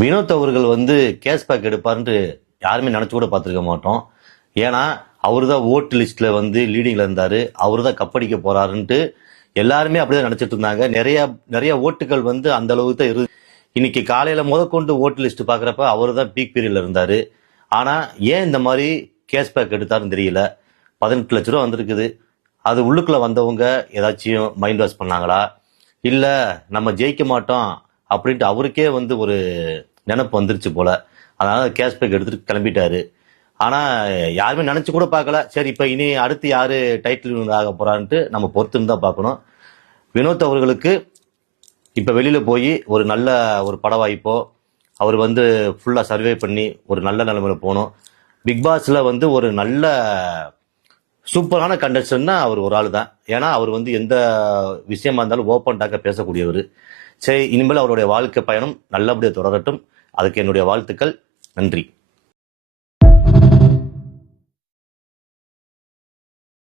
வினோத் அவர்கள் வந்து cash back எடுப்பாருன்ட்டு யாருமே நினைச்சு கூட பார்த்துருக்க மாட்டோம். ஏன்னா அவரு தான் ஓட்டு லிஸ்ட்ல வந்து லீடிங்ல இருந்தாரு. அவரு தான் கப்படிக்க போறாருன்ட்டு எல்லாருமே அப்படிதான் நினைச்சிட்டு இருந்தாங்க. நிறைய நிறைய ஓட்டுகள் வந்து அந்த அளவுக்கு தான் இரு. இன்னைக்கு காலையில முதற்கொண்டு ஓட்டு லிஸ்ட் பாக்குறப்ப அவரு தான் பீக் பீரியட்ல இருந்தாரு. ஆனா ஏன் இந்த மாதிரி கேஷ் பேக் எடுத்தாருன்னு தெரியல. 18 லட்ச ரூபா வந்திருக்குது. அது உள்ளுக்குள்ள வந்தவங்க ஏதாச்சும் மைண்ட் வாஷ் பண்ணாங்களா, இல்ல நம்ம ஜெயிக்க மாட்டோம் அப்படின்ட்டு அவருக்கே வந்து ஒரு நினைப்பு வந்துருச்சு போல. அதனால கேஷ் பேக் எடுத்துட்டு கிளம்பிட்டாரு. ஆனா யாருமே நினைச்சு கூட பார்க்கல. சரி, இப்ப இனி அடுத்து யாரு டைட்டில் ஆக போறான்ட்டு நம்ம பொறுத்துன்னு தான் பார்க்கணும். வினோத் அவர்களுக்கு இப்ப வெளியில போய் ஒரு நல்ல ஒரு பட வாய்ப்போ, அவர் வந்து ஃபுல்லா சர்வே பண்ணி ஒரு நல்ல நிலைமையில போகணும். பிக் பாஸ்ல வந்து ஒரு நல்ல சூப்பரான கண்டஸ்டன்ட்னா அவர் ஒரு ஆள் தான். ஏன்னா அவர் வந்து எந்த விஷயமா இருந்தாலும் ஓப்பன் டாக்க பேசக்கூடியவர். சரி, இனிமேல் அவருடைய வாழ்க்கை பயணம் நல்லபடியாக தொடரட்டும். அதுக்கு என்னுடைய வாழ்த்துக்கள். நன்றி.